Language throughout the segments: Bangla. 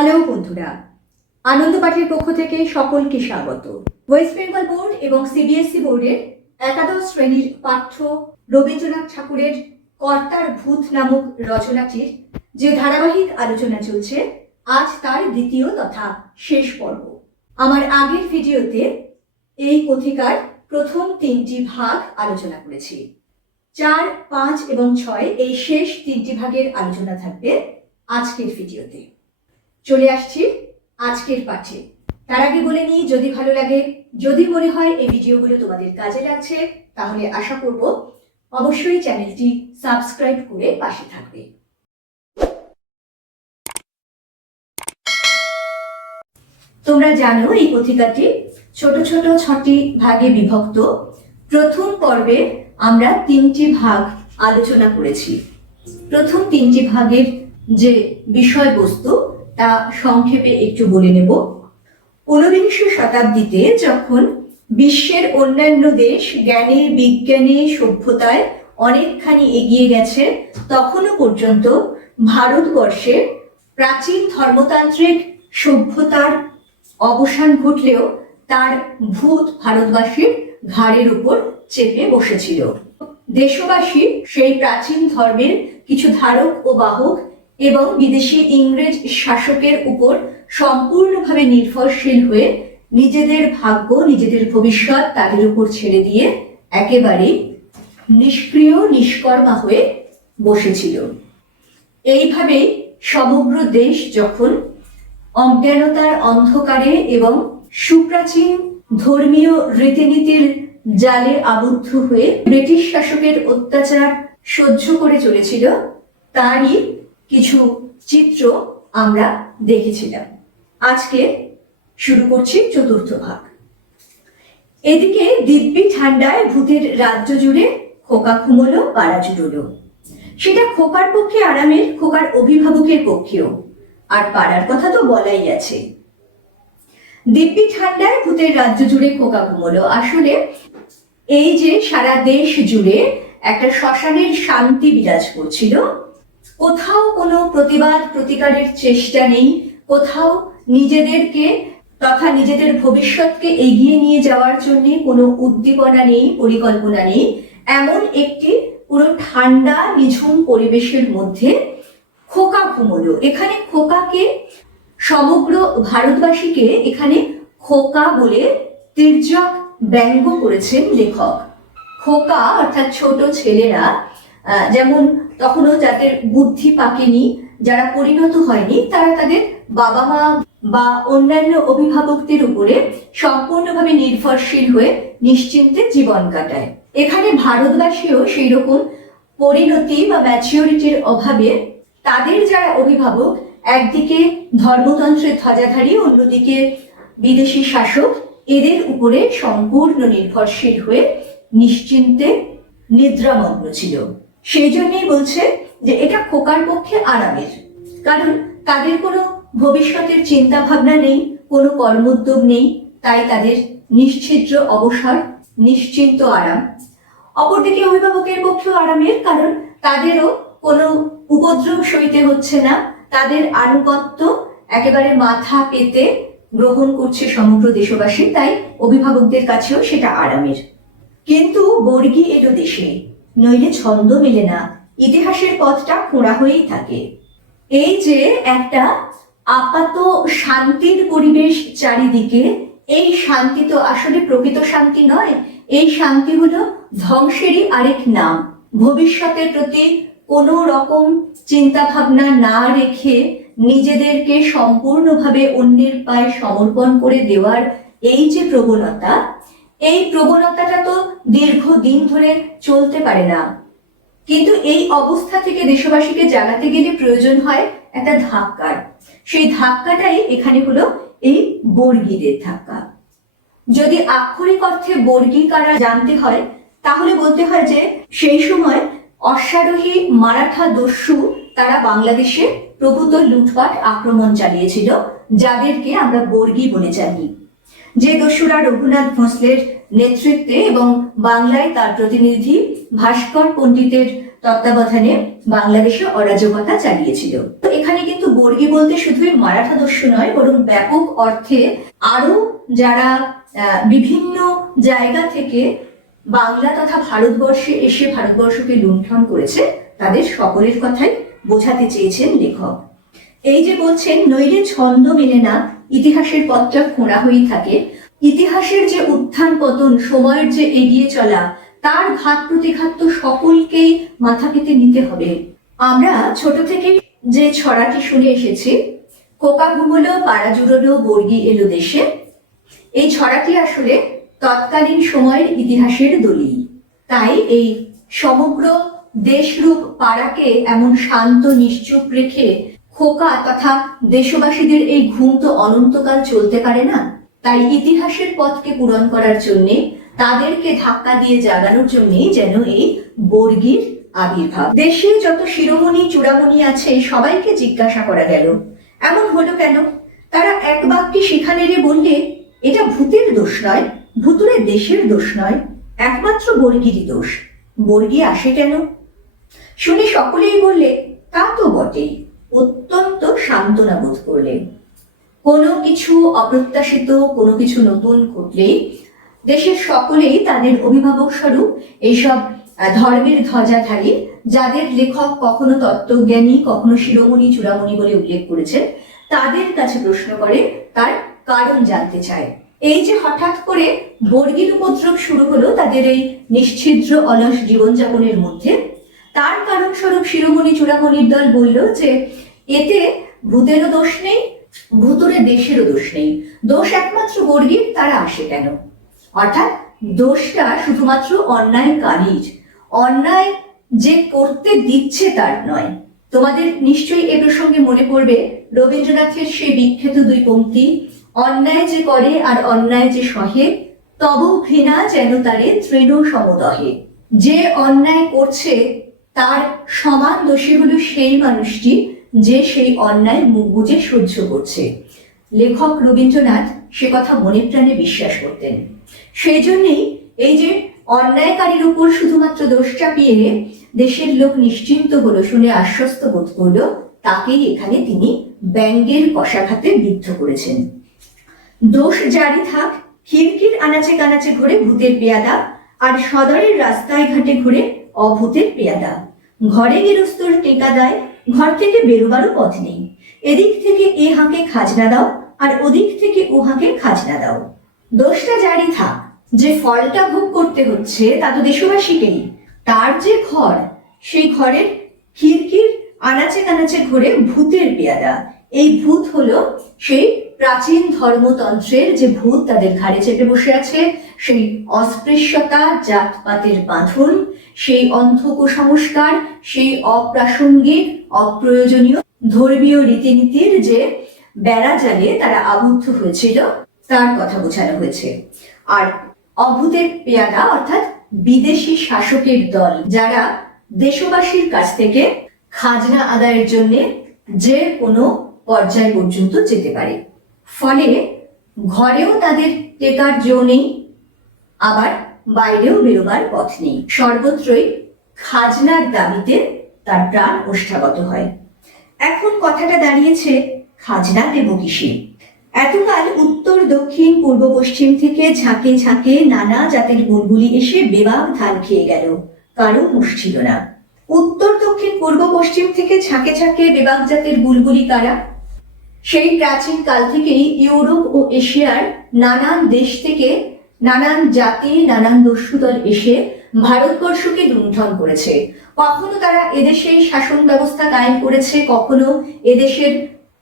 হ্যালো বন্ধুরা, আনন্দ পাঠের পক্ষ থেকে সকলকে স্বাগত। ওয়েস্ট বেঙ্গল বোর্ড এবং সিবিএসই বোর্ডের একাদশ শ্রেণীর পাঠ্য রবীন্দ্রনাথ ঠাকুরের কর্তার ভূত নামক রচনাটির যে ধারাবাহিক আলোচনা চলছে, আজ তার দ্বিতীয় তথা শেষ পর্ব। আমার আগের ভিডিওতে এই কথিকার প্রথম তিনটি ভাগ আলোচনা করেছি। 4, 5 এবং 6 এই শেষ তিনটি ভাগের আলোচনা থাকবে আজকের ভিডিওতে। চলে আসছি আজকের পাঠে। তার আগে বলে নিই, যদি ভালো লাগে, যদি মনে হয় এই ভিডিওগুলো তোমাদের কাজে লাগছে, তাহলে আশা করব অবশ্যই চ্যানেলটি সাবস্ক্রাইব করে পাশে থাকবে। তোমরা জানো এই কথিকাটি ছোট ছোট 6টি ভাগে বিভক্ত। প্রথম পর্বে আমরা 3টি ভাগ আলোচনা করেছি। প্রথম 3টি ভাগের যে বিষয়বস্তু তা সংক্ষেপে একটু বলে নেব। 19বিংশ শতাব্দীতে যখন বিশ্বের অন্যান্য দেশ জ্ঞানে, বিজ্ঞানে, সভ্যতায় অনেকখানি এগিয়ে গেছে, তখনও পর্যন্ত ভারতবর্ষে প্রাচীন ধর্মতান্ত্রিক সভ্যতার অবসান ঘটলেও তার ভূত ভারতবাসীর ঘাড়ের উপর চেপে বসেছিল। দেশবাসী সেই প্রাচীন ধর্মের কিছু ধারক ও বাহক এবং বিদেশি ইংরেজ শাসকের উপর সম্পূর্ণভাবে নির্ভরশীল হয়ে নিজেদের ভাগ্য, নিজেদের ভবিষ্যৎ তাদের উপর ছেড়ে দিয়ে একেবারে নিষ্ক্রিয়, নিষ্কর্মা হয়ে বসেছিল। এইভাবে সমগ্র দেশ যখন অজ্ঞানতার অন্ধকারে এবং সুপ্রাচীন ধর্মীয় রীতিনীতির জালে আবদ্ধ হয়ে ব্রিটিশ শাসকের অত্যাচার সহ্য করে চলেছিল, তারই কিছু চিত্র আমরা দেখেছিলাম। আজকে শুরু করছি চতুর্থ ভাগ। এদিকে দিব্যি ঠান্ডায় ভূতের রাজ্য জুড়ে খোকা ঘুমোলো, পাড়া জুড়োলো। সেটা খোকার পক্ষে আরামের, খোকার অভিভাবকের পক্ষেও। আর পাড়ার কথা তো বলাই আছে। দিব্যি ঠান্ডায় ভূতের রাজ্য জুড়ে খোকা ঘুমোলো। আসলে এই যে সারা দেশ জুড়ে একটা শ্মশানের শান্তি বিরাজ করছিল, কোথাও কোনো প্রতিবাদ প্রতিকারের চেষ্টা নেই, কোথাও নিজেদেরকে তথা নিজেদের ভবিষ্যৎকে এগিয়ে নিয়ে যাওয়ার জন্য কোনো উদ্দীপনা নেই, পরিকল্পনা নেই, এমন একটি পুরো ঠান্ডা নিঝুম পরিবেশের মধ্যে খোকা ঘুমোলো। এখানে খোকাকে, সমগ্র ভারতবাসীকে এখানে খোকা বলে তির্যক ব্যঙ্গ করেছেন লেখক। খোকা অর্থাৎ ছোট ছেলেরা, যেমন তখনও যাদের বুদ্ধি পাকেনি, যারা পরিণত হয়নি, তারা তাদের বাবা মা বা অন্যান্য অভিভাবকদের উপরে সম্পূর্ণভাবে নির্ভরশীল হয়ে নিশ্চিন্তে জীবন কাটায়। এখানে ভারতবাসীও সেই রকম পরিণতি বা ম্যাচিউরিটির অভাবে তাদের যারা অভিভাবক, একদিকে ধর্মতন্ত্রের ধ্বজাধারী, অন্যদিকে বিদেশি শাসক, এদের উপরে সম্পূর্ণ নির্ভরশীল হয়ে নিশ্চিন্তে নিদ্রামগ্ন ছিল। সেই জন্যই বলছে যে এটা খোকার পক্ষে আরামের, কারণ তাদের কোনো ভবিষ্যতের চিন্তা ভাবনা নেই, কোনো কর্মোদ্যোগ নেই, তাই তাদের নিশ্ছিদ্র অবসর, নিশ্চিন্ত আরাম। অপরদিকে অভিভাবকের পক্ষেও আরামের, কারণ তাদেরও কোনো উপদ্রব সইতে হচ্ছে না, তাদের আনুগত্য একেবারে মাথা পেতে গ্রহণ করছে সমগ্র দেশবাসী, তাই অভিভাবকদের কাছেও সেটা আরামের। কিন্তু বর্গী এলো দেশে, নইলে ছন্দ মেলে না, ইতিহাসের পথটা খোঁড়া হয়েই থাকে। এই যে একটা আপাত শান্তির পরিবেশ চারিদিকে, এই শান্তি তো আসলে প্রকৃত শান্তি নয়। এই শান্তি হলো ধ্বংসেরই আরেক নাম। ভবিষ্যতের প্রতি কোনো রকম চিন্তা ভাবনা না রেখে নিজেদেরকে সম্পূর্ণভাবে অন্যের পায়ে সমর্পণ করে দেওয়ার এই যে প্রবণতা, এই প্রবণতাটা তো দীর্ঘদিন ধরে চলতে পারে না। কিন্তু এই অবস্থা থেকে দেশবাসীকে জাগাতে গেলে প্রয়োজন হয় একটা ধাক্কার। সেই ধাক্কাটাই এখানে হলো এই বর্গীদের ধাক্কা। যদি আক্ষরিক অর্থে বর্গী কারা জানতে হয়, তাহলে বলতে হয় যে সেই সময় অশ্বারোহী মারাঠা দস্যু তারা বাংলাদেশে প্রভূত লুটপাট আক্রমণ চালিয়েছিল, যাদেরকে আমরা বর্গী বলে জানি। যে দস্যুরা রঘুনাথ ভোঁসলের নেতৃত্বে এবং বাংলায় তার প্রতিনিধি ভাস্কর পণ্ডিতের তত্ত্বাবধানে বাংলাদেশে অরাজকতা চালিয়েছিল। এখানে কিন্তু বর্গী বলতে শুধুই মারাঠা দস্যু নয়, বরং ব্যাপক অর্থে আরো যারা বিভিন্ন জায়গা থেকে বাংলা তথা ভারতবর্ষে এসে ভারতবর্ষকে লুণ্ঠন করেছে তাদের সকলের কথাই বোঝাতে চেয়েছেন লেখক। এই যে বলছেন, নইলে ছন্দ মেনে না ইতিহাসের পথটা খোঁড়া হয়েই থাকে। ইতিহাসের যে উত্থান পতন, সময়ের যে এগিয়ে চলা, তার ঘাত প্রতিঘাত তো সকলকেই মাথা পেতে নিতে হবে। আমরা ছোট থেকে যে ছড়াটি শুনে এসেছি, কোকা ঘুমোলো পাড়া জুড়োলো বর্গী এলো দেশে, এই ছড়াটি আসলে তৎকালীন সময়ের ইতিহাসের দলিল। তাই এই সমগ্র দেশরূপ পাড়াকে এমন শান্ত নিশ্চুপ রেখে খোকা তথা দেশবাসীদের এই ঘুম তো অনন্তকাল চলতে পারে না। তাই ইতিহাসের পথকে পূরণ করার জন্যে, তাদেরকে ধাক্কা দিয়ে জাগানোর জন্যই যেন এই বর্গীর আবির্ভাব। দেশে যত শিরোমণি চূড়ামণি আছে সবাইকে জিজ্ঞাসা করা গেল, এমন হলো কেন? তারা এক বাক্যে সেখানে বললে, এটা ভূতের দোষ নয়, ভূতুরে দেশের দোষ নয়, একমাত্র বর্গীরই দোষ। বর্গী আসে কেন? শুনে সকলেই বললে, তা তো বটেই। অত্যন্ত সান্ত্বনা বোধ করলেন। কোনো কিছু অপ্রত্যাশিত, কোনো কিছু নতুন ঘটলেই দেশের সকলেই তাদের অভিভাবক স্বরূপ এইসব ধর্মের ধ্বজাধারী, যাদের লেখক কখনো তত্ত্বজ্ঞানী, কখনো শিরোমণি চূড়ামণি বলে উল্লেখ করেছেন, তাদের কাছে প্রশ্ন করে, তার কারণ জানতে চায়। এই যে হঠাৎ করে বর্গীর উপদ্রব শুরু হলো তাদের এই নিশ্ছিদ্র অলস জীবনযাপনের মধ্যে, তার কারণ স্বরূপ শিরোমণি চূড়ামণির দল বলল যে এতে ভূতেরও দোষ নেই, ভূতুরে দেশেরও দোষ নেই, দোষ একমাত্র বর্গীর, তারা আসে কেন? অর্থাৎ দোষটা শুধুমাত্র অন্যায়কারীর, অন্যায় যে করতে দিচ্ছে তার নয়। তোমাদের নিশ্চয়ই এ প্রসঙ্গে মনে পড়বে রবীন্দ্রনাথের সেই বিখ্যাত দুই পংক্তি, অন্যায় যে করে আর অন্যায় যে সহে, তব ঘৃণা যেন তারে তৃণ সমদহে। যে অন্যায় করছে তার সমান দোষী হলো সেই মানুষটি যে সেই অন্যায় মুখ বুজে সহ্য করছে। লেখক রবীন্দ্রনাথ সে কথা মনে প্রাণে বিশ্বাস করতেন। সেই জন্যেই এই যে অন্যায়কারীর উপর শুধুমাত্র দোষ চাপিয়ে দেশের লোক নিশ্চিন্ত হলো, শুনে আশ্বস্ত বোধ করলো, তাকেই এখানে তিনি ব্যঙ্গের কষাঘাতে বিদ্ধ করেছেন। দোষ জারি থাক, খিড়কির আনাচে কানাচে ঘুরে ভূতের পেয়াদা, আর সদরের রাস্তায় ঘাটে ঘুরে অভূতের পেয়াদা। ঘরে গেরস্তর টেকা দেয়, ঘর থেকে বেরোবারও পথ নেই। এদিক থেকে এ হাঁকে খাজনা দাও, আর ওদিক থেকে ও হাঁকে খাজনা দাও। দোষটা জারি থাক, যে ফলটা ভোগ করতে হচ্ছে তা তো দেশবাসীকেই। তার যে ঘর, সেই ঘরের খিড়কির আনাচে কানাচে ঘুরে ভূতের পেয়াদা। এই ভূত হলো সেই প্রাচীন ধর্মতন্ত্রের যে ভূত তাদের ঘাড়ে চেপে বসে আছে, সেই অস্পৃশ্যতা, জাতপাতের বাঁধন, সেই অন্ধ কুসংস্কার, সেই অপ্রাসঙ্গিক অপ্রয়োজনীয় ধর্মীয় রীতিনীতির যে বেড়া জালে তারা আবদ্ধ হয়েছিল, তার কথা বোঝানো হয়েছে। আর অভূতের পেয়াদা অর্থাৎ বিদেশি শাসকের দল, যারা দেশবাসীর কাছ থেকে খাজনা আদায়ের জন্য যে কোনো পর্যায় পর্যন্ত যেতে পারে। ফলে ঘরেও তাদের টেকার জো নেই, আবার বাইরেও বেরোবার পথ নেই। সর্বত্রই খাজনার দাবিতে তার প্রাণ ওষ্ঠাগত হয়। এখন কথাটা দাঁড়িয়েছে, খাজনা দেব কিসে? এতকাল উত্তর দক্ষিণ পূর্ব পশ্চিম থেকে ঝাঁকে ঝাঁকে নানা জাতের বুলবুলি এসে বেবাক ধান খেয়ে গেল, কারো হুঁশ ছিল না। উত্তর দক্ষিণ পূর্ব পশ্চিম থেকে ঝাঁকে ঝাঁকে বেবাক জাতের বুলবুলি কারা? সেই প্রাচীন কাল থেকেই ইউরোপ ও এশিয়ার নানান দেশ থেকে নানান জাতি, নানান দস্যুদল এসে ভারতবর্ষকে লুণ্ঠন করেছে। কখনো তারা এদেশেই শাসন ব্যবস্থা কায়েম করেছে, কখনো এদেশের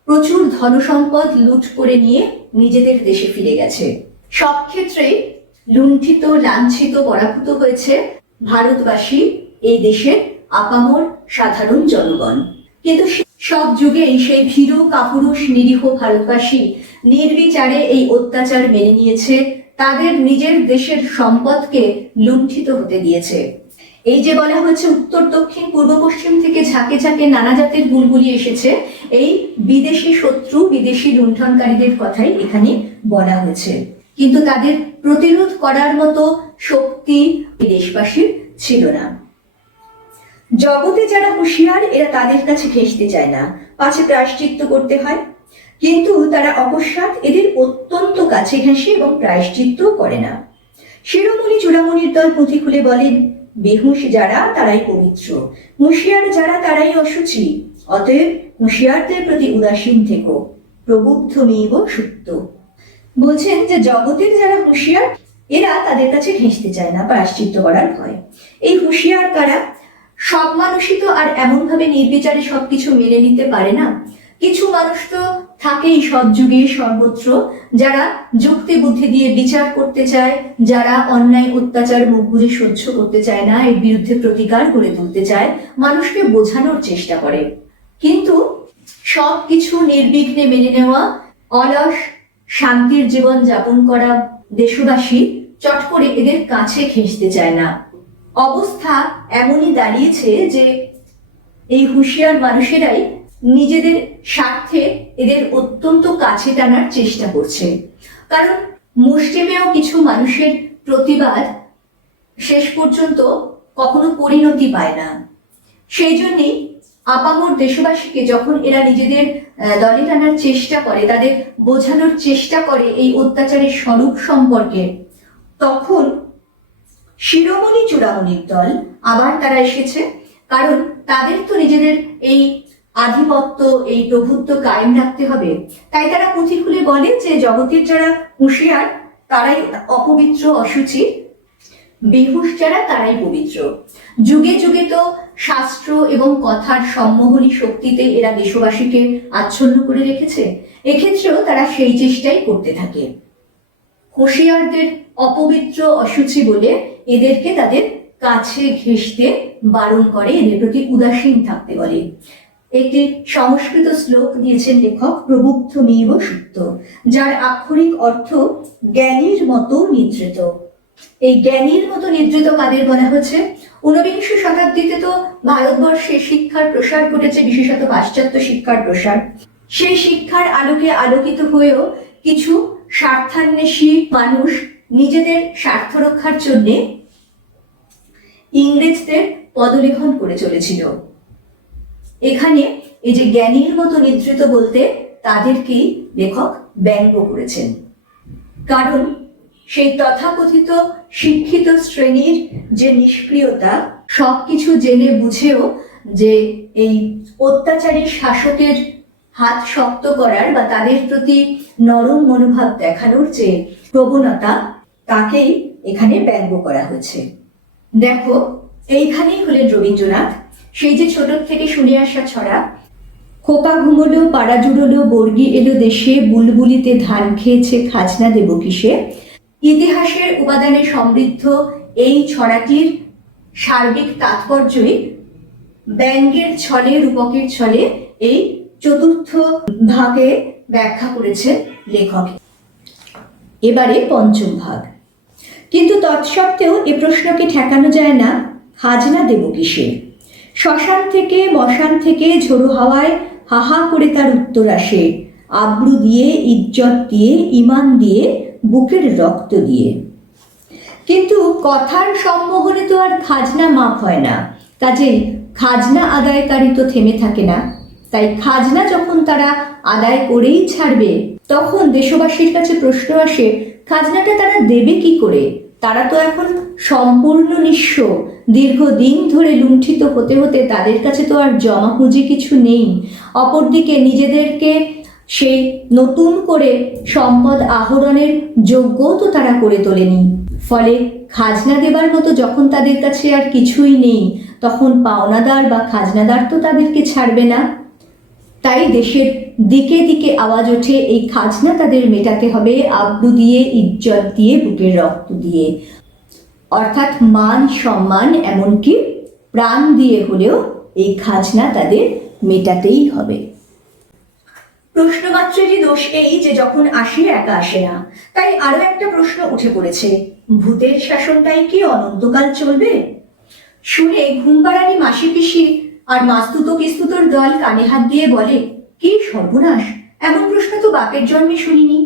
প্রচুর ধনসম্পদ লুট করে নিয়ে নিজেদের দেশে ফিরে গেছে। সব ক্ষেত্রেই লুণ্ঠিত, লাঞ্ছিত, পরাভূত হয়েছে ভারতবাসী, এই দেশের আপামর সাধারণ জনগণ। কিন্তু সব যুগেই সেই ভীরু কাপুরুষ নিরীহ ভারতবাসী নির্বিচারে এই অত্যাচার মেনে নিয়েছে, তাদের নিজের দেশের সম্পদকে লুণ্ঠিত হতে দিয়েছে। এই যে বলা হয়েছে উত্তর দক্ষিণ পূর্ব পশ্চিম থেকে ঝাঁকে ঝাঁকে নানা জাতের বুলবুলি এসেছে, এই বিদেশি শত্রু, বিদেশি লুণ্ঠনকারীদের কথাই এখানে বলা হয়েছে। কিন্তু তাদের প্রতিরোধ করার মতো শক্তি দেশবাসীর ছিল না। জগতে যারা হুঁশিয়ার এরা তাদের কাছে ঘেঁষতে চায় না, পাছে প্রায়শ্চিত্ত করতে হয়। কিন্তু তারা অকস্মাৎ এদের অত্যন্ত কাছে ঘেঁষে এবং প্রায়শ্চিত্ত করে না। শিরোমণি চূড়ামণির দল পুঁথি খুলে বলেন, বেহুশ যারা তারাই পবিত্র, হুঁশিয়ার যারা তারাই অশুচি। অতএব হুঁশিয়ারদের প্রতি উদাসীন থেকো, প্রবুদ্ধমেব সুপ্ত। বলছেন যে জগতের যারা হুঁশিয়ার এরা তাদের কাছে ঘেঁষতে চায় না প্রায়শ্চিত্ত করার ভয়। এই হুঁশিয়ার কারা? সব মানুষই তো আর এমন ভাবে নির্বিচারে সবকিছু মেনে নিতে পারে না। কিছু মানুষ তো থাকেই সব যুগে সর্বত্র, যারা যুক্তি বুদ্ধি দিয়ে বিচার করতে চায়, যারা অন্যায় অত্যাচার মুখ বুজে সহ্য করতে চায় না, এর বিরুদ্ধে প্রতিকার করে তুলতে চায়, মানুষকে বোঝানোর চেষ্টা করে। কিন্তু সবকিছু নির্বিঘ্নে মেনে নেওয়া, অলস শান্তির জীবন যাপন করা দেশবাসী চট করে এদের কাছে ঘেঁষতে চায় না। অবস্থা এমনই দাঁড়িয়েছে যে এই হুঁশিয়ার মানুষেরাই নিজেদের স্বার্থে এদের অত্যন্ত কাছে টানার চেষ্টা করছে। কারণ মুষ্টিমেয় কিছু মানুষের প্রতিবাদ শেষ পর্যন্ত কখনো পরিণতি পায় না। সেই জন্যই আপামর দেশবাসীকে যখন এরা নিজেদের দলে টানার চেষ্টা করে, তাদের বোঝানোর চেষ্টা করে এই অত্যাচারের স্বরূপ সম্পর্কে, তখন শিরোমণি চূড়ামণির দল আবার তারা এসেছে। কারণ তাদের তো নিজেদের এই আধিপত্য, এই প্রভুত্ব কায়েম রাখতে হবে। তাই তারা পুঁথি খুলে বলে যে জগতের যারা হুঁশিয়ার তারাই অপবিত্র, অশুচি, বেহুশ যারা তারাই পবিত্র। যুগে যুগে তো শাস্ত্র এবং কথার সম্মোহনী শক্তিতে এরা দেশবাসীকে আচ্ছন্ন করে রেখেছে, এক্ষেত্রেও তারা সেই চেষ্টাই করতে থাকে। হুঁশিয়ারদের অপবিত্র, অশুচি বলে এদেরকে তাদের কাছে ঘেঁষতে বারণ করে, এদের প্রতি উদাসীন থাকতে বলে। একটি সংস্কৃত শ্লোক দিয়েছেন লেখক, প্রবুদ্ধমেব সুপ্ত, যার আক্ষরিক অর্থ জ্ঞানীর মতো নিদ্রিত। এই জ্ঞানীর মতো নিদ্রিত কাদের বলা হচ্ছে? ঊনবিংশ শতাব্দীতে তো ভারতবর্ষে শিক্ষার প্রসার ঘটেছে, বিশেষত পাশ্চাত্য শিক্ষার প্রসার। সেই শিক্ষার আলোকে আলোকিত হয়েও কিছু স্বার্থান্বেষী মানুষ নিজেদের স্বার্থ রক্ষার জন্য ইংরেজদের পদলেখন করে চলেছিল। এখানে এই যে জ্ঞানীর মতো নিদ্রিত বলতে তাদেরকেই লেখক ব্যঙ্গ করেছেন। কারণ সেই তথাকথিত শিক্ষিত শ্রেণীর যে নিষ্ক্রিয়তা, সবকিছু জেনে বুঝেও যে এই অত্যাচারী শাসকের হাত শক্ত করার বা তাদের প্রতি নরম মনোভাব দেখানোর যে প্রবণতা, তাকেই এখানে ব্যঙ্গ করা হয়েছে। দেখো, এইখানেই হলেন রবীন্দ্রনাথ। সেই যে ছোট থেকে শুনে আসা ছড়া, খোপা ঘুমোলো, পাড়া জুড়োলো, বর্গি এলো দেশে, বুলবুলিতে ধান খেয়েছে, খাজনা দেব কিসে। ইতিহাসের উপাদানে সমৃদ্ধ এই ছড়াটির সার্বিক তাৎপর্যই ব্যঙ্গের ছলে, রূপকের ছলে এই চতুর্থ ভাগে ব্যাখ্যা করেছেন লেখক। এবারে পঞ্চম ভাগ। কিন্তু তৎসত্ত্বেও এ প্রশ্নকে ঠেকানো যায় না, খাজনা দেব কিসে। শ্মশান থেকে, মশান থেকে ঝোড়ো হাওয়ায় হাহা করে তার উত্তর আসে, আব্রু দিয়ে, ইজ্জত দিয়ে, ইমান দিয়ে, বুকের রক্ত দিয়ে। কিন্তু কথার সম্মোহনে তো আর খাজনা মাপ হয় না, কাজেই খাজনা আদায়কারী তো থেমে থাকে না। তাই খাজনা যখন তারা আদায় করেই ছাড়বে, তখন দেশবাসীর কাছে প্রশ্ন আসে, খাজনাটা তারা দেবে কি করে? তারা তো এখন সম্পূর্ণ নিঃস্ব, দীর্ঘদিন ধরে লুণ্ঠিত হতে হতে তাদের কাছে তো আর জমা পুঁজি কিছু নেই। অপরদিকে নিজেদেরকে সেই নতুন করে সম্পদ আহরণের যোগ্যও তো তারা করে তোলেনি। ফলে খাজনা দেবার মতো যখন তাদের কাছে আর কিছুই নেই, তখন পাওনাদার বা খাজনাদার তো তাদেরকে ছাড়বে না। তাই দেশের দিকে দিকে আওয়াজ ওঠে, এই খাজনা তাদের মেটাতে হবে আব্রু দিয়ে, ইজ্জত দিয়ে, বুকের রক্ত দিয়ে। অর্থাৎ মান সম্মান, এমনকি প্রাণ দিয়ে হলেও এই খাজনা তাদের মেটাতেই হবে। প্রশ্নমাত্রেরই দোষ এই যে যখন আসে একা আসে না। তাই আরো একটা প্রশ্ন উঠে পড়েছে, ভূতের শাসনটাই কি অনন্তকাল চলবে? শুনে ঘুমপাড়ানি মাসি পিসি আর মাস্তুতো কিস্তুতোর দল কানে হাত দিয়ে বলে, কি সর্বনাশ, এমন প্রশ্ন তো বাপের জন্মে শুনিনি।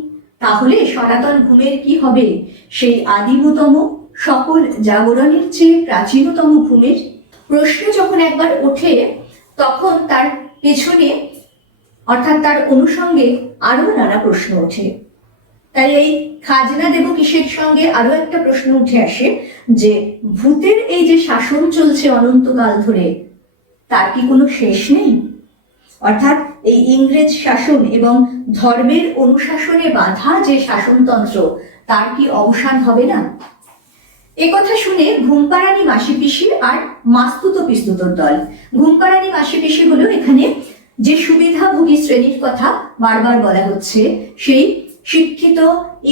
তাহলে সনাতন ঘুমের কি হবে, সেই আদিমতম সকল জাগরণের চেয়ে প্রাচীনতম ঘুমের? প্রশ্ন যখন একবার ওঠে তখন তার পেছনে অর্থাৎ তার অনুষঙ্গে আরো নানা প্রশ্ন ওঠে। তাই এই খাজনা দেব কিসের সঙ্গে আরো একটা প্রশ্ন উঠে আসে যে ভূতের এই যে শাসন চলছে অনন্তকাল ধরে, তার কি কোনো শেষ নেই? অর্থাৎ এই ইংরেজ শাসন এবং ধর্মের অনুশাসনে বাঁধা যে শাসনতন্ত্র, তার কি অবসান হবে না? একথা শুনে ঘুমপাড়ানি মাসি পিসি আর মাস্তুত পিস্তুতর দল। ঘুমপাড়ানি মাসি পিসি হলো এখানে যে সুবিধাভোগী শ্রেণীর কথা বারবার বলা হচ্ছে, সেই শিক্ষিত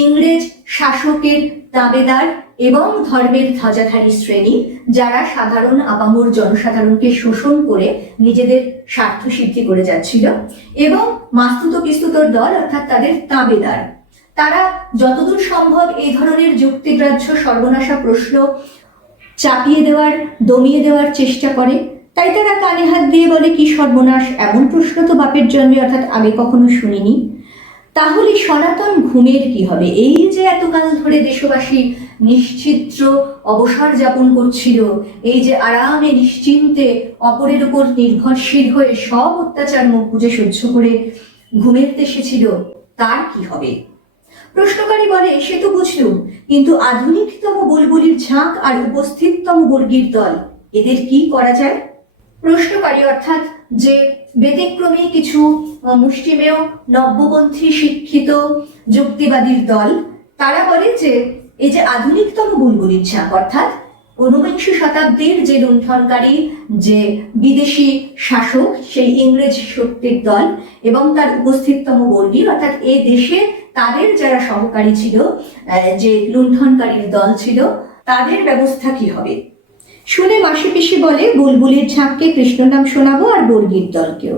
ইংরেজ শাসকের দাবেদার এবং ধর্মের ধ্বজাধারী শ্রেণী, যারা সাধারণ আপামর জনসাধারণকে শোষণ করে নিজেদের স্বার্থ সিদ্ধি করে যাচ্ছিল, এবং মাস্তুত পিস্তুতর দল অর্থাৎ তাদের দাবেদার। তারা যতদূর সম্ভব এই ধরনের যুক্তিগ্রাহ্য সর্বনাশা প্রশ্ন চাপিয়ে দেওয়ার, দমিয়ে দেওয়ার চেষ্টা করে। তাই তারা কানে হাত দিয়ে বলে, কি সর্বনাশ, এমন প্রশ্ন তো বাপের জন্মে অর্থাৎ আগে কখনো শুনিনি। তাহলে সনাতন ঘুমের কি হবে? এই যে এতকাল ধরে দেশবাসী নিশ্চিদ্র অবসর যাপন করছিল, এই যে আরামে নিশ্চিন্তে অপরের উপর নির্ভরশীল হয়ে সব অত্যাচার মুখ বুজে সহ্য করে ঘুমের দেশে ছিল, তার কি হবে? প্রশ্নকারী বলে, সে তো বুঝলুম, কিন্তু আধুনিকতম বুলবুলির ঝাঁক আর উপস্থিততম বর্গীর দল, এদের কি করা যায়? প্রশ্নকারী অর্থাৎ যে ব্যতিক্রমী কিছু মুষ্টিমেয় নব্যপন্থী শিক্ষিত যুক্তিবাদীর দল, তারা বলে যে এই যে আধুনিকতম বুলবুলির ঝাঁক অর্থাৎ ঊনবিংশ শতাব্দীর যে লুণ্ঠনকারী যে বিদেশি শাসক, সেই ইংরেজ শক্তির দল এবং তার উপস্থিততম বর্গী অর্থাৎ এই দেশে তাদের যারা সহকারী ছিল, যে লুণ্ঠনকারীর দল ছিল, তাদের ব্যবস্থা কি হবে? শুনে মাসি পিসি বলে, বুলবুলির ঝাঁককে কৃষ্ণ নাম শোনাবো আর বর্গীর দলকেও।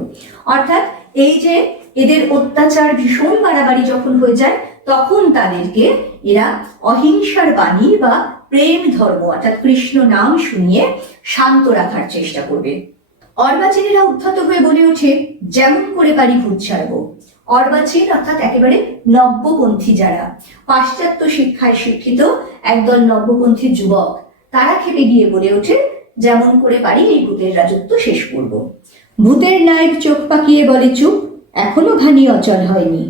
অর্থাৎ এই যে এদের অত্যাচার ভীষণ বাড়াবাড়ি যখন হয়ে যায়, তখন তাদেরকে এরা অহিংসার বাণী বা প্রেম ধর্ম অর্থাৎ কৃষ্ণ নাম শুনিয়ে শান্ত রাখার চেষ্টা করবে। অর্বাচীনেরা উদ্ধত হয়ে বলে ওঠে, যেমন করে পারি ভূত ছাড়বো। অর্বাচীন অর্থাৎ একেবারে নব্যপন্থী, যারা পাশ্চাত্য শিক্ষায় শিক্ষিত একদল নব্যপন্থী যুবক, তারা খেপে গিয়ে বলে ওঠে, যেমন করে পারি এই ভূতের রাজত্ব শেষ করব। ভূতের নায়ক চোখ পাকিয়ে বলে, চুপ, এখনো ঘানি অচল হয়নি।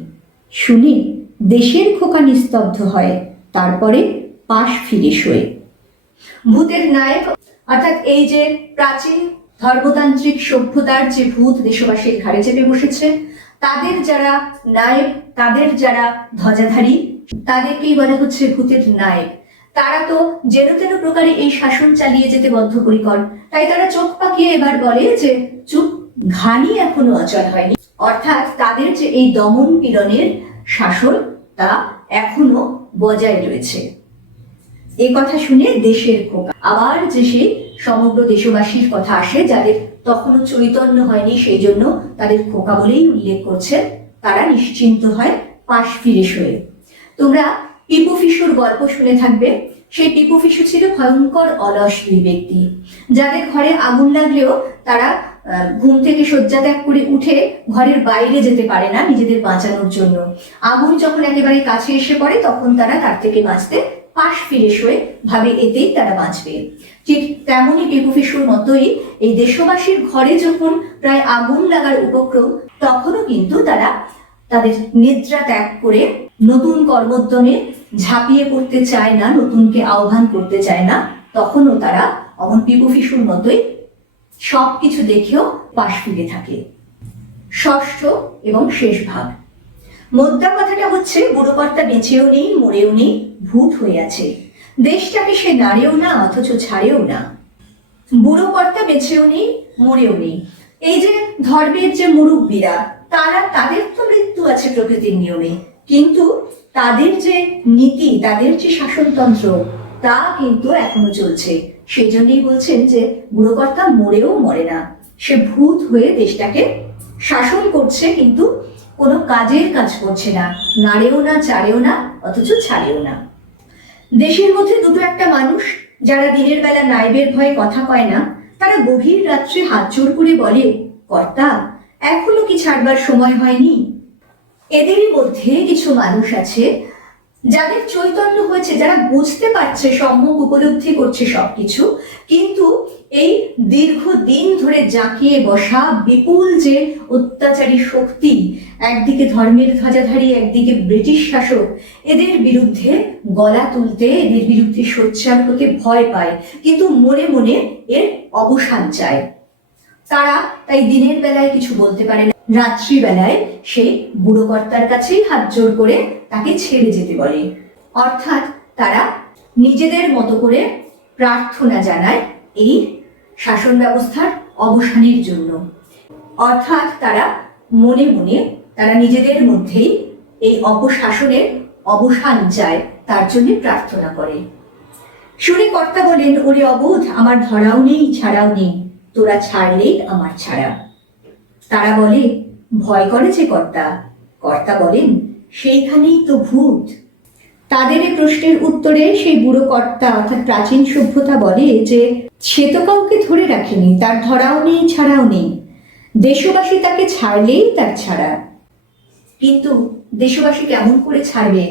শুনে দেশের খোকা নিস্তব্ধ হয়, তারপরে পাশ ফিরে শোয়। ভূতের নায়ক অর্থাৎ এই যে প্রাচীন ধর্মতান্ত্রিক সভ্যতার যে ভূত দেশবাসীর ঘাড়ে চেপে বসেছে, তাদের যারা নায়ক, তাদের যারা ধ্বজাধারী, তাদেরকেই বলা হচ্ছে ভূতের নায়ক। তারা তো যেন তেন প্রকারে এই শাসন চালিয়ে যেতে বদ্ধপরিকর। তাই তারা চোখ পাকিয়ে এবার বলে যে, চুপ, ঘানি এখনো অচল হয়নি। অর্থাৎ তাদের যে এই দমন পীড়নের শাসন, তা এখনো বজায় রয়েছে। এই কথা শুনে দেশের খোকা, আবার যে সেই সমগ্র দেশবাসীর কথা আসে, যাদের তখনও চৈতন্য হয়নি, সেই জন্য তাদের খোকা বলেই উল্লেখ করছেন, তারা নিশ্চিন্ত হয়, পাশ ফিরে শোয়ে। তোমরা পিপু ফিসুর গল্প শুনে থাকবে। সেই পিপু ফিসু ছিল ভয়ঙ্কর অলস দুই ব্যক্তি, যাদের ঘরে আগুন লাগলেও তারা ঘুম থেকে শয্যা ত্যাগ করে উঠে ঘরের বাইরে যেতে পারে না নিজেদের বাঁচানোর জন্য। আগুন যখন একেবারে কাছে এসে পড়ে, তখন তারা তার থেকে বাঁচতে পাশ ফিরে শোয়ে, ভাবে এতেই তারা বাঁচবে। ঠিক তেমনই পিপু ফিসুর মতোই এই দেশবাসীর ঘরে যখন প্রায় আগুন লাগার উপক্রম, তখনও কিন্তু তারা তাদের নিদ্রা ত্যাগ করে নতুন কর্মোদ্যমে ঝাঁপিয়ে পড়তে চায় না, নতুনকে আহ্বান করতে চায় না। তখনও তারা অমন পিপু ফিসুর মতোই সবকিছু দেখেও পাশ ফিরে থাকে। ষষ্ঠ এবং শেষ ভাগ। মোদ্দা কথাটা হচ্ছে, বুড়োকর্তা বেঁচেও নেই, মরেও নেই, ভূত হয়ে আছে। দেশটাকে সে নাড়েও না, অথচ ছাড়েও না। বুড়োকর্তা বেঁচেও নেই, মরেও নেই। এই যে ধর্মের যে মুরব্বীরা, তাদের তো মৃত্যু আছে প্রকৃতির নিয়মে, কিন্তু তাদের যে নীতি, তাদের যে শাসনতন্ত্র, তা কিন্তু এখনো চলছে। সেই জন্যই বলছেন যে বুড়োকর্তা মরেও মরে না, সে ভূত হয়ে দেশটাকে শাসন করছে, কিন্তু কোনো কাজের কাজ করছে না, নাড়েও না, চাড়েও না, অথচ ছাড়েও না। দেশের মধ্যে দুটো একটা মানুষ, যারা দিনের বেলা নাইবের ভয়ে কথা কয় না, তারা গভীর রাত্রে হাত জোর করে বলে, কর্তা, এখনো কি ছাড়বার সময় হয়নি? এদেরই মধ্যে কিছু মানুষ আছে যাদের চৈতন্য হয়েছে, যারা বুঝতে পারছে, সম্যক উপলব্ধি করছে সবকিছু, কিন্তু এই দীর্ঘদিন ধরে জাঁকিয়ে বসা বিপুল যে অত্যাচারী শক্তি, একদিকে ধর্মের ধ্বজাধারী, একদিকে ব্রিটিশ শাসক, এদের বিরুদ্ধে গলা তুলতে, এদের বিরুদ্ধে সোচ্চার হতে ভয় পায়, কিন্তু মনে মনে এর অবসান চায়। তারা তাই দিনের বেলায় কিছু বলতে পারে না, রাত্রিবেলায় সেই বুড়ো কর্তার কাছেই হাত জোর করে তাকে ছেড়ে যেতে বলে। অর্থাৎ তারা নিজেদের মতো করে প্রার্থনা জানায় এই শাসন ব্যবস্থার অবসানের জন্য। অর্থাৎ তারা মনে মনে, তারা নিজেদের মধ্যেই এই অপশাসনের অবসান চায়, তার জন্য প্রার্থনা করে। শুনে কর্তা বলেন, ওরে অবোধ, আমার ধরাও নেই ছাড়াও নেই, তোরা ছাড়লেই আমার ছাড়া। তারা বলে, ভয় করেছে কর্তা? কর্তা বলেন, সেইখানেই তো ভূত। তাদের এই প্রশ্নের উত্তরে সেই বুড়ো কর্তা অর্থাৎ প্রাচীন সভ্যতা বলে যে সে তো কাউকে ধরে রাখেনি, তার ধরাও নেই ছাড়াও নেই, দেশবাসী তাকে ছাড়লেই তার ছাড়া। কিন্তু দেশবাসী কেমন করে ছাড়বে?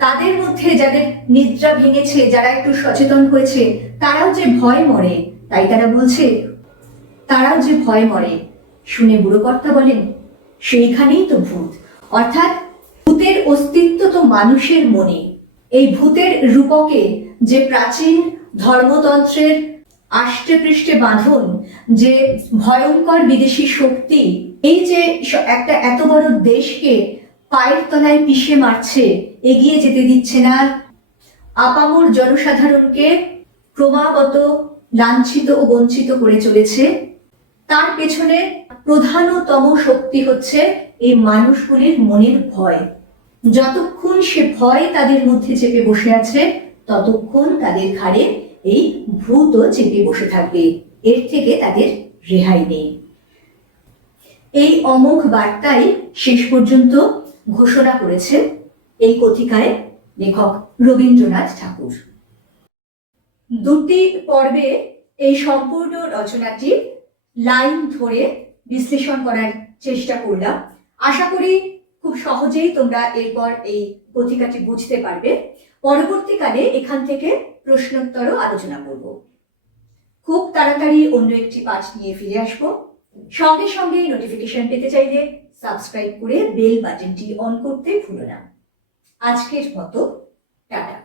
তাদের মধ্যে যাদের নিদ্রা ভেঙেছে, যারা একটু সচেতন হয়েছে, তারাও যে ভয় মরে, তাই তারা বলছে তারাও যে ভয় মরে। শুনে বুড়ো কর্তা বলেন, সেইখানেই তো ভূত। অর্থাৎ ভূতের অস্তিত্ব তো মানুষের মনে। এই ভূতের রূপকে যে প্রাচীন ধর্মতন্ত্রের আষ্টে পৃষ্ঠে বাঁধন, যে ভয়ঙ্কর বিদেশি শক্তি, এই যে একটা এত বড় দেশকে পায়ের তলায় পিষে মারছে, এগিয়ে যেতে দিচ্ছে না, আপামর জনসাধারণকে ক্রমাগত লাঞ্ছিত ও বঞ্চিত করে চলেছে, তার পেছনে প্রধানতম শক্তি হচ্ছে এই মানুষগুলির মনের ভয়। যতক্ষণ সে ভয় তাদের মধ্যে চেপে বসে আছে, ততক্ষণ তাদের ঘাড়ে এই ভূতও চেপে বসে থাকবে, এর থেকে তাদের রেহাই নেই। এই অমোঘ বার্তাই শেষ পর্যন্ত ঘোষণা করেছে এই কথিকায় লেখক রবীন্দ্রনাথ ঠাকুর। দুটি পর্বে এই সম্পূর্ণ রচনাটি লাইন ধরে বিশ্লেষণ করার চেষ্টা করলাম। আশা করি খুব সহজেই তোমরা এরপর এই কথিকাটি বুঝতে পারবে। পরবর্তীকালে এখান থেকে প্রশ্নোত্তর আলোচনা করব। খুব তাড়াতাড়ি অন্য একটি পাঠ নিয়ে ফিরে আসবো। সঙ্গে সঙ্গে নোটিফিকেশন পেতে চাইলে সাবস্ক্রাইব করে বেল বাটনটি অন করতে ভুলো না। আজকের মতো টাটা।